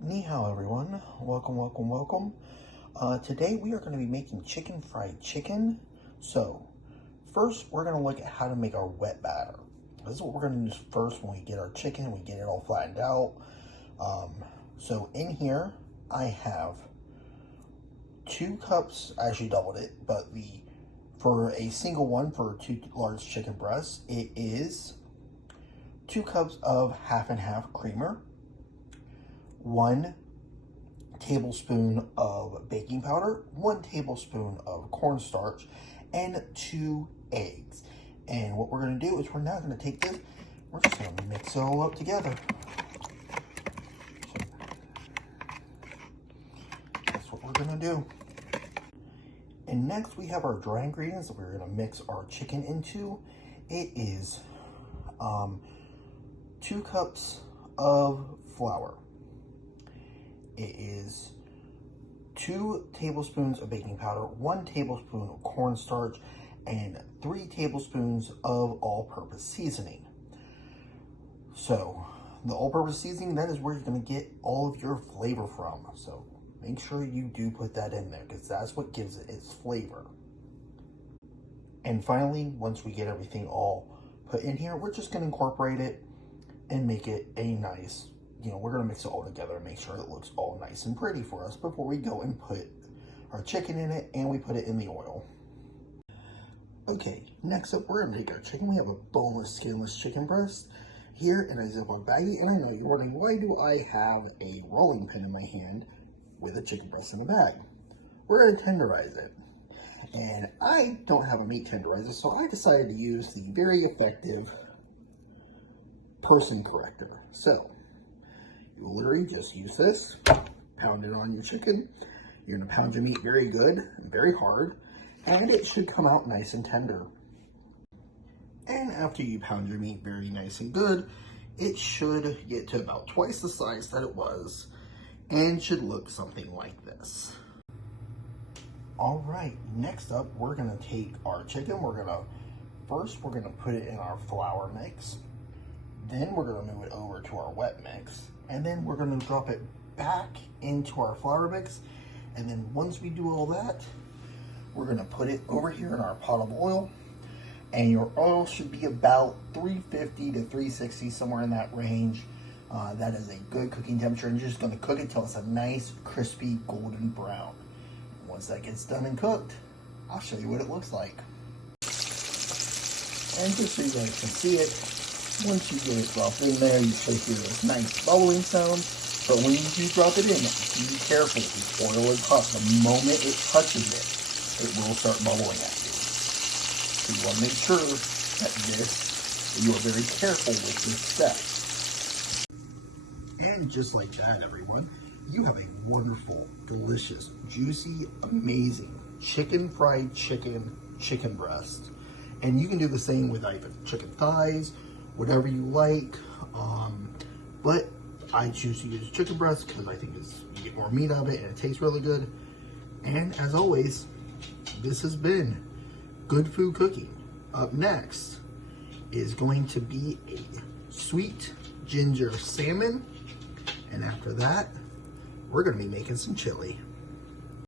Ni hao everyone, welcome. Today we are going to be making chicken fried chicken. So first we're going to look at how to make our wet batter. This is what we're going to do first when we get our chicken, we get it all flattened out. So in here I have 2 cups, I actually doubled it, but for a single one for 2 large chicken breasts, it is 2 cups of half and half creamer, 1 tablespoon of baking powder, 1 tablespoon of cornstarch, and 2 eggs. And what we're going to do is we're now going to take this, we're just going to mix it all up together. That's what we're going to do. And next we have our dry ingredients that we're going to mix our chicken into. It is 2 cups of flour. It is 2 tablespoons of baking powder, 1 tablespoon of cornstarch, and 3 tablespoons of all-purpose seasoning. So the all-purpose seasoning, that is where you're going to get all of your flavor from. So make sure you do put that in there because that's what gives it its flavor. And finally, once we get everything all put in here, we're just going to incorporate it and make it a nice, we're going to mix it all together and make sure it looks all nice and pretty for us before we go and put our chicken in it and we put it in the oil. Okay, next up we're going to take our chicken. We have a boneless, skinless chicken breast here in a Ziploc baggie. And I know you're wondering, why do I have a rolling pin in my hand with a chicken breast in the bag? We're going to tenderize it. And I don't have a meat tenderizer, so I decided to use the very effective person corrector. So you literally just use this, pound it on your chicken. You're going to pound your meat very good and very hard, and it should come out nice and tender. And after you pound your meat very nice and good, it should get to about twice the size that it was and should look something like this. All right, next up, we're going to take our chicken. First we're going to put it in our flour mix. Then we're going to move it over to our wet mix. And then we're going to drop it back into our flour mix. And then once we do all that, we're going to put it over here in our pot of oil. And your oil should be about 350 to 360, somewhere in that range. That is a good cooking temperature. And you're just going to cook it till it's a nice, crispy, golden brown. And once that gets done and cooked, I'll show you what it looks like. And just so you guys can see it, once you get it dropped in there, you should hear this nice bubbling sound. But when you do drop it in, be careful. The oil is hot. The moment it touches it, it will start bubbling at you. So you want to make sure that you are very careful with this step. And just like that, everyone, you have a wonderful, delicious, juicy, amazing fried chicken breast. And you can do the same with either chicken thighs, whatever you like, but I choose to use chicken breast because I think you get more meat out of it and it tastes really good. And as always, this has been Good Food Cooking. Up next is going to be a sweet ginger salmon, and after that, we're going to be making some chili.